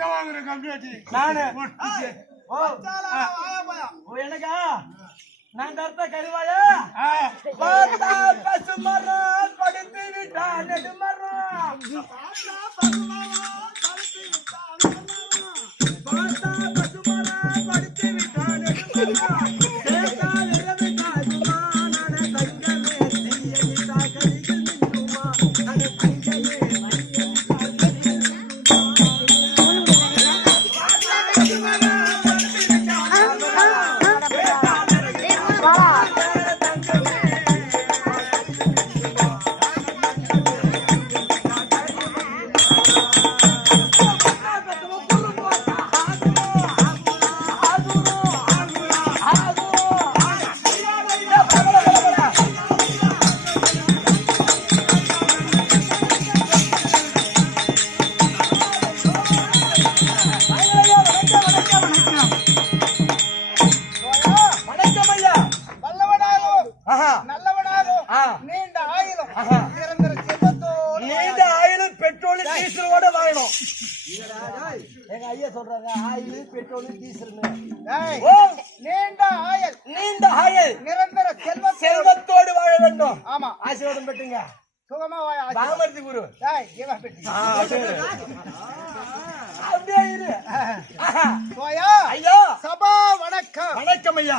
உத வாங்குற கம்ப்யூட்டி நானு ஓ. ஓ எனக்கா? நான் தர்த்த கருவாயா? பார்த்தா பசுமரம் படுத்து விட்டா நெடுமரம். பார்த்தா பசுமரம் படுத்து விட்டா நெடுமரம். அப்படியே இரு. போயா ஐயா. சபா வணக்கம். வணக்கம் ஐயா.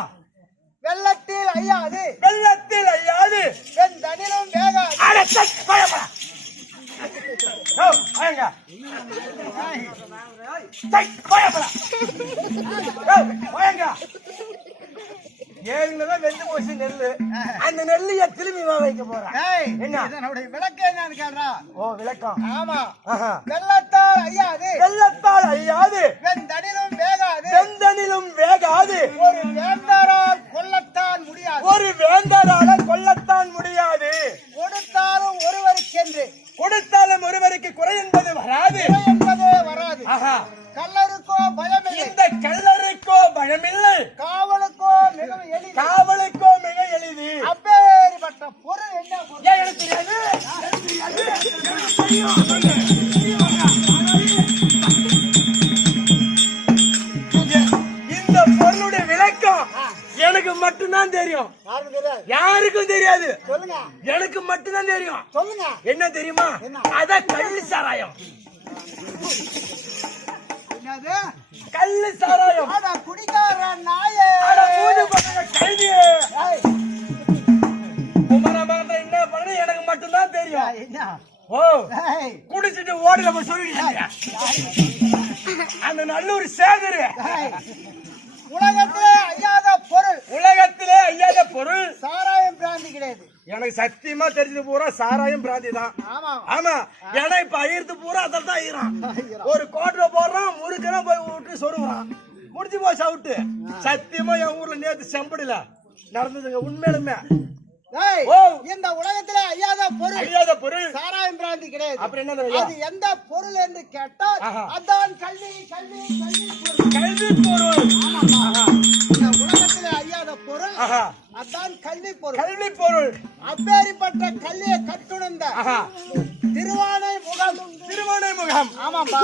வெள்ளத்தில் ஐயாது வெள்ளத்தில் ஐயாது என் தனிலும் வேகாது. அடச்சை, பயப்படா. ஏழுலதான் வெந்து போச்சு நெல்லு. அந்த நெல்லு என் திரும்பி வா வைக்க போறேன் என்ன? இதனுடைய விளக்கு என்னன்னு கேள்றா ஓ விளக்கம். ஆமா. வெள்ளத்தால் ஐயாது வெள்ளத்தால் ஐயாது என் தனிலும் வேகாது. வெந்தனிலும் வேகாது. ஒரு வேந்தாரால் கொல்லத்தான் முடியாது. ஒரு வேந்தரால மட்டும்தான் தெரியும். யாருக்கும் தெரியாது. யாருக்கும் தெரியாது. சொல்லுங்க. எனக்கு மட்டும்தான் தெரியும். சொல்லுங்க. என்ன தெரியுமா? அதான் கள்ளு சாராயம். என்னது? கள்ளு சாராயம். அட குடிக்கார நாயே. என்ன பண்ணு? எனக்கு மட்டும்தான் தெரியும். என்ன? ஓ குடிச்சிட்டு ஓடி நம்ம சொல்லிக்கிட்டாங்க அந்த நல்லூர் சேகரு. ஏய், உலகத்திலே ஐயாத பொருள். உலகத்திலே ஐயாத பொருள்? சாராயம் பிராந்தி கிடையாது. எனக்கு சத்தியமா தெரிஞ்சது பூரா சாராயம் பிராந்தி தான் ஆமா. ஏன்னா இப்ப ஐயத்து பூரா அதில் தான் ஐயறான் ஒரு கோட்டை போடுறான் முறுக்கெல்லாம் போய் விட்டு சொருகுறான். முடிஞ்சு போச்சு அவுட்டு. சத்தியமா என் ஊர்ல நேத்து செம்படில நடந்ததுங்க உண்மையிலுமே. இந்த உலகத்திலே ஐயாத பொருள் ஐயாத பொருள் சாராயம் பிராந்தி கிடையாது அப்புறம் என்னது ஐயா? அது எந்த பொருள் என்று கேட்டால். அதான் கல்வி கல்வி கல்வி பொருள் கல்வி பொருள். இந்த உலகத்திலே ஐயாத பொருள். அதான் கல்வி பொருள் கல்வி பொருள் அப்பேரிப்பட்ட கல்வியை கட்டுணர்ந்த. திருவானை முகம் திருமணை முகம் ஆமாப்பா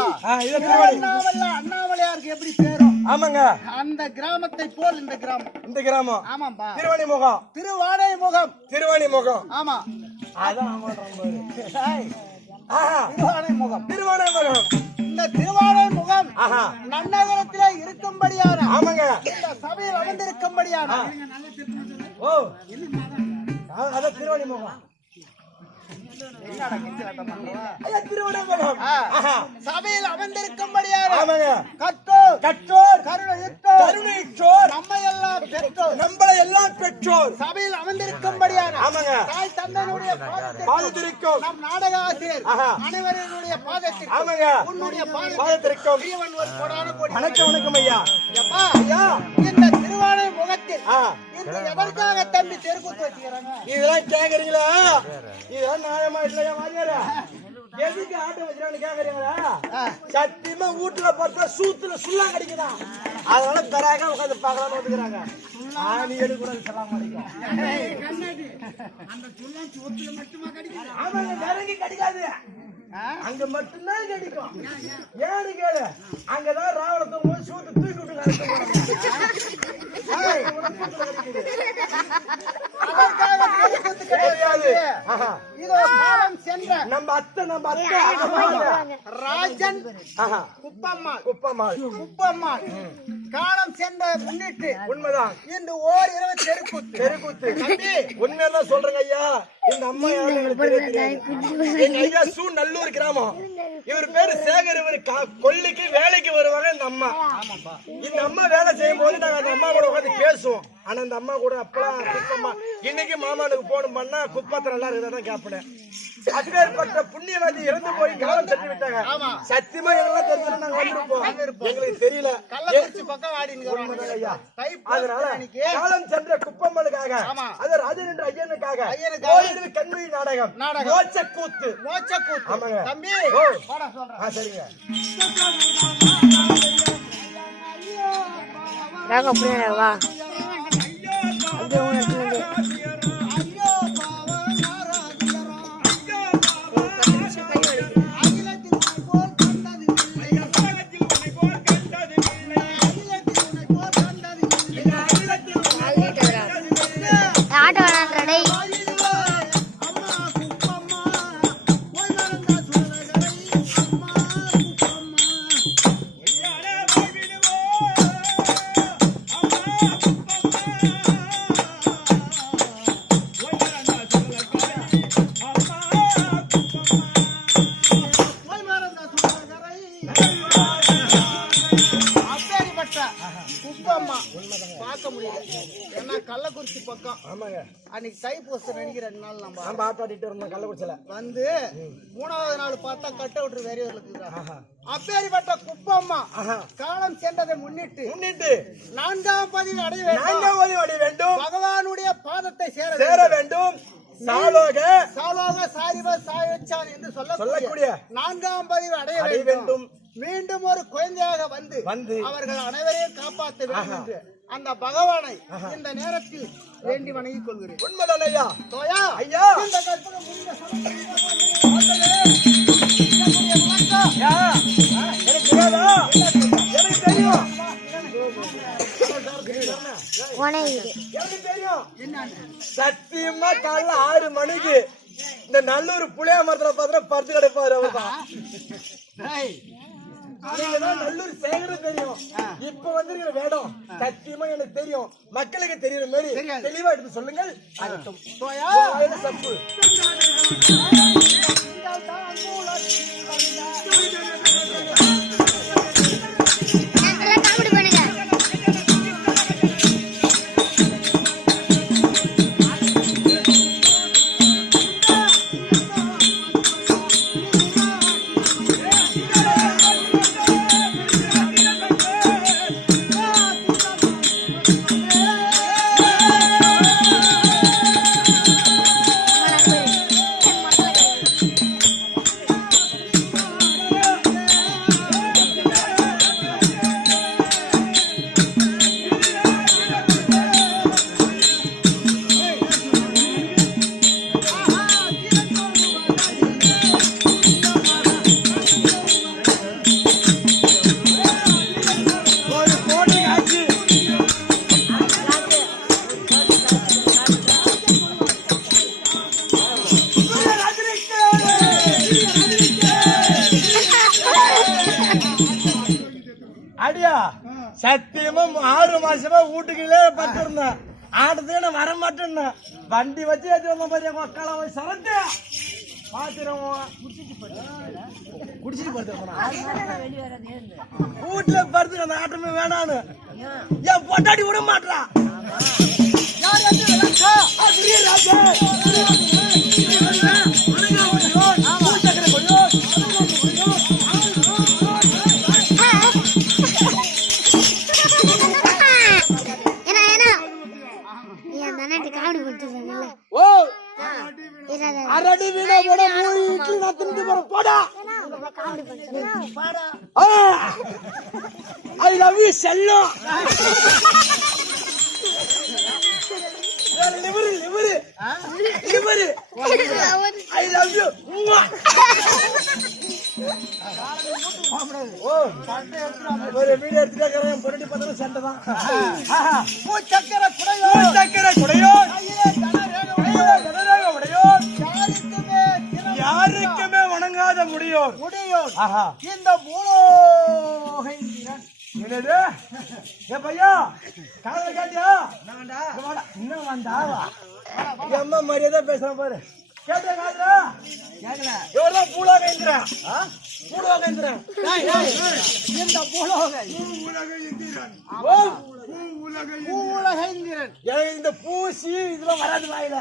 திருவானை. அண்ணாமலையாருக்கு எப்படி பேரும் ஆமாங்க. அந்த கிராமத்தை போல் இந்த கிராமம். இந்த கிராமம். ஆமாப்பா திருவாணி முகம். திருவானை முகம். திருவாணி முகம். ஆமா. அதான் திருவானை முகம். திருவாணி முகம். இந்த திருவானை முகம் நன்னகரத்திலே இருக்கும்படியான ஆமாங்க. இந்த சபையில் அமர்ந்திருக்கும்படியான ஓ. அதான் திருவாணி முகம் ஐயா திருவாணி முகம் ஆ, ஆஹா சபையில் அமர்ந்திருக்கும்படியான ஆமாங்க. கற்றோர் கற்றோர் கருணையிட்டோர் கருணைச்சோர் நம்மை எல்லாம் பெற்றோர் நம்மளை எல்லாம் பெற்றோர். சபையில் அமர்ந்திருக்கும்படியான ஆமாங்க. தாய் பாதத்திற்கு பாதத்திற்கும் நம் நாடக ஆசிரியர். அனைவருடைய பாதத்திற்கு ஆமாங்க. உன்னுடைய பாதத்திற்கு பாதத்திற்கும். ஒரு கொடான கோடி வணக்கம் வணக்கம் ஐயா. ஐயா. திருவானை முகத்தில் இந்த எதற்காக தம்பி தெருக்கூத்து வச்சுக்கிறாங்க இதெல்லாம் கேக்குறீங்களா? இதெல்லாம் நியாயமா இல்லையா வாரியாரா எதுக்கு ஆட்டோ வச்சிருக்கான்னு கேக்குறீங்களா? சத்தியமா வீட்டுல பார்த்தா சூத்துல சுள்ளா கிடைக்குதான் அதனால தராக உட்காந்து பார்க்கலாம்னு வந்துக்கிறாங்க ஆணி எடுக்கூடாது சலாம் கிடைக்கும் ஆமாங்க நெருங்கி கிடைக்காது. அங்க மட்டும்தான் கிடைக்கும் ஏன்னு கேளு அங்கதான் ராவணத்தை போய் சூத்து தூக்கி விட்டு நம்ம அத்தை நம்ம அத்தை. ராஜன். குப்பம்மாள். குப்பம்மாள். குப்பம்மாள். காலம் சென்ற முன்னிட்டு உண்மைதான். இன்று ஓர் இரவு தெருக்கூத்து. தெருக்கூத்து. உண்மையெல்லாம் சொல்றேங்க ஐயா. இந்த அம்மா ஐயா சூ நல்லூர் கிராமம். இவர் பேரு சேகர் இவர் கொல்லிக்கு வேலைக்கு வருவாங்க இந்த அம்மா. இந்த அம்மா வேலை செய்யும் போது நாங்க அந்த அம்மா கூட உட்காந்து பேசுவோம். ஆனா அந்த அம்மா கூட அப்பலாம் குப்பம்மா இன்னைக்கு மாமானுக்கு போன் பண்ணா குப்பத்தை நல்லா இருக்குதா கேப்பேன் அப்பேற்பட்ட புண்ணியவாதி இறந்து போய் காலம் தட்டி விட்டாங்க. சத்தியமா எங்கெல்லாம் தெரிஞ்சு நாங்க வந்திருப்போம். எங்களுக்கு தெரியல. கள்ளக்குறிச்சி பக்கம் உண்மைதான் ஐயா. அதனால காலம் சென்ற குப்பம்மனுக்காக ஆமா. அது ராஜன் என்ற ஐயனுக்காக. ஐயனுக்காக. கோயில் கண்மொழி நாடகம். நாடகம். மோட்ச கூத்து மோச்சக்கூத்து ஆமாங்க. தம்பி சரிங்க. ராக அப்படியே வா. அப்படியே தைப்பூசம் நினைக்கிற ரெண்டு நாள் நம்ம நம்ம ஆட்டாடிட்டு இருந்தோம் கள்ளக்குறிச்சியில வந்து மூணாவது நாள் பார்த்தா கட்ட விட்டு வேறியவர்களுக்கு அப்பேரிப்பட்ட குப்பம்மா. காலம் சென்றதை முன்னிட்டு முன்னிட்டு நான்காம் பதிவு அடைய வேண்டும். நான்காவது அடி வேண்டும். பகவானுடைய பாதத்தை சேர சேர வேண்டும். சாலோக சாலோக சாரிவ சாயச்சான் என்று சொல்லக்கூடிய சொல்லக்கூடிய நான்காம் பதிவு அடைய அடைய வேண்டும். வேண்டும். மீண்டும் ஒரு குழந்தையாக வந்து வந்து அவர்கள் அனைவரையும் காப்பாற்ற வேண்டும் என்று. அந்த பகவானை இந்த நேரத்தில் வேண்டி வணங்கிக் கொள்கிறேன். உண்மைதான் ஐயா தோயா ஐயா. இந்த கற்பகம் முடிந்த எனக்கு தெரியாதா எனக்கு தெரியும். உனை இது எனக்கு தெரியும். என்னன்னு? சத்தியமா காலைல ஆறு மணிக்கு இந்த நல்லூர் புளியா மரத்துல பருத்து கிடைப்பாரு அவர்தான். டேய், நீங்க தான் நல்லூர் சேகரம் தெரியும். இப்ப வந்திருக்கிற வேடம் சத்தியமா எனக்கு தெரியும். மக்களுக்கு தெரியுற மாதிரி. தெளிவா எடுத்து சொல்லுங்கள். சப்பு? சத்தியமா ஆறு மாசமா வீட்டுக்குள்ளே பத்திருந்தேன் ஆடுறதுக்கு நான் வர மாட்டேன்னா வண்டி வச்சு ஏற்றி வந்த மாதிரி மக்களை போய் சரத்து பாத்திரம் குடிச்சிட்டு வீட்டுல படுத்து அந்த ஆட்டமே வேணான்னு. என் பொண்டாடி விட மாட்டா யார் என்று ஐ லவ் யூ ஓ ஒரு வீடியோ எடுத்துட்டு பொருட்டி பார்த்தா சண்டை தான் ஆஹா. குடையோ சக்கரை குடையோ உடையோ, யாருக்குமே வணங்காத முடியும் முடியோ ஆஹா இந்த பூலோகேந்திரன் என்னது ஏ பையா காதல் காட்டியா என்ன வாடா. இன்னும் வந்தாவா எம்மா மரியாதை பேசுறேன் பாரு. இந்த பூசி இதெல்லாம் வராது வாயில.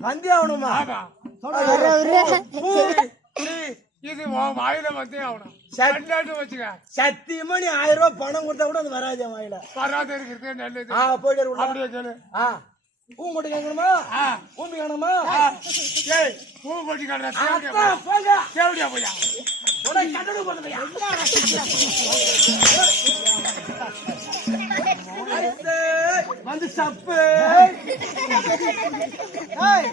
வந்தே ஆகணுமா இது உன் வாயில வந்தே ஆகணும். நல்லது வச்சுக்க. சத்தியமா நீ ஆயிரம் ரூபாய் பணம் கொடுத்தா கூட அது வராது என் வாயில. வராத இருக்கிறது நல்லது. ஆ போயிட்டு. அப்படியே கேளு ஆ பூ மட்டும் கேட்கணுமா. பூமி காணுமா ஏய் பூ கொட்டி காட்டுற போங்க கேவடியா போயா கட்டணம் பண்ணுங்கய்யா. வந்து சப்பு.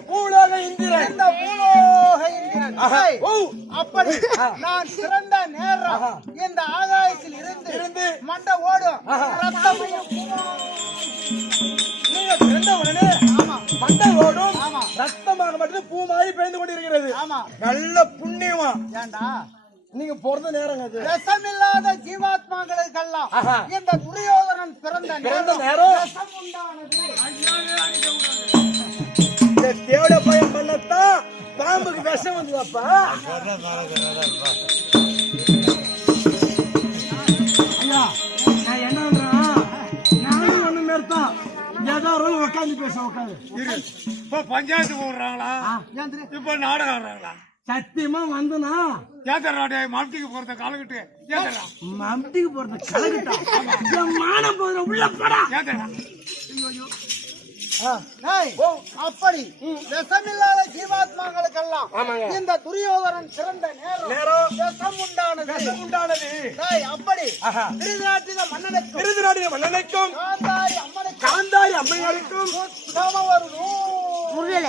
பூலோக இந்திரன். இந்த பூலோகேந்திரன் ஆஹா. டேய், ஓ அப்படி நான் சிறந்த நேரம் இந்த ஆகாயத்தில் இருந்து இருந்து. மண்ட ஓடும். ரத்தமையும் நீங்க பிறந்த உடனே ஆமா. மண்டை ஓடும். ரத்தமாக மட்டும் பூ மாதிரி பெய்ந்து கொண்டிருக்கிறது. ஆமா. நல்ல புண்ணியமா. ஏண்டா? நீங்க பிறந்த நேரம் அது. ரசமில்லாத ஜீவாத்மாக்களுக்கெல்லாம். இந்த துரியோதனன் பிறந்த பிறந்த நேரம்? நேரம் ரசம் உண்டானது இந்த தேவட பயம் பண்ணத்தான் பாம்புக்கு விஷம் வந்ததப்பா? என்ன நானும் ஒண்ணு மேற்தான் உட்காந்து பேச உட்காந்து பஞ்சாயத்து போடுறாங்களா? இப்ப நாடகம் ஆடுறாங்களா? சத்தியமா வந்தனா? ஏத்தரா மாட்டிக்கு போறத காலகிட்டு. ஏத்தரா மம்டிக்கு போறது கலகிட்டா? மானம் போதும் உள்ள படா. ஏத்தரா டேய், அப்படி ரசமில்லாத ஜீவாத்மாக்களுக்கெல்லாம் ஆமாங்க. இந்த துரியோதனன் சிறந்த நேரம் நேரம் ரசம் உண்டானது விஷம் உண்டானது டேய், அப்படி ஆஹா. திருநாட்டில மன்னனுக்கும் விருதுநாடிய மன்னனுக்கும் காந்தாரி அம்மனுக்கும் காந்தாரி அம்மையாருக்கும் ஒரு நூறு முருகல.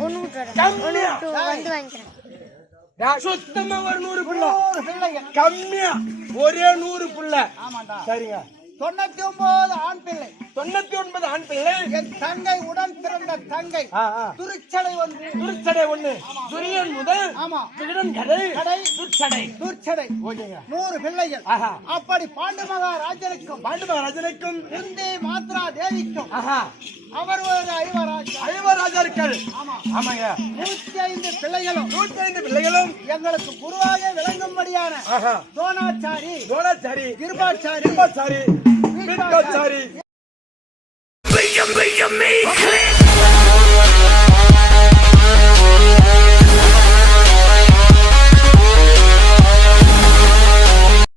விட்டு கம்மியா. வந்து வாங்கிக்கிறேன். சுத்தமா ஒரு நூறு புள்ள. நூறு பிள்ளைங்க. கம்மியா. ஒரே நூறு புள்ள. ஆமாண்டா. சரிங்க. தொண்ணூத்தி ஒன்பது ஆண் பிள்ளை. தொண்ணூத்தி ஒன்பது ஆண் பிள்ளை? என் தங்கை உடன் பிறந்த தங்கை. துருச்சடை ஒன்று. துருச்சடை ஒண்ணு. துரியன் முதல். ஆமா. விகடன் கடை கடை. துர்ச்சடை. துர்ச்சடை. ஓகேங்க. நூறு பிள்ளைகள். அப்படி பாண்டு மகாராஜனுக்கும் பாண்டு மகாராஜனுக்கும் குந்தி மாத்ரா தேவிக்கும். அவர் ஒரு ஐவராஜா. ஐவராஜர்கள் ஆமா. ஆமாங்க. நூத்தி ஐந்து பிள்ளைகளும் நூத்தி ஐந்து பிள்ளைகளும் எங்களுக்கு குருவாக விளங்கும்படியான ஆஹா. தோணாச்சாரி கோலாச்சாரி கிருபாச்சாரி திருப்பாச்சாரி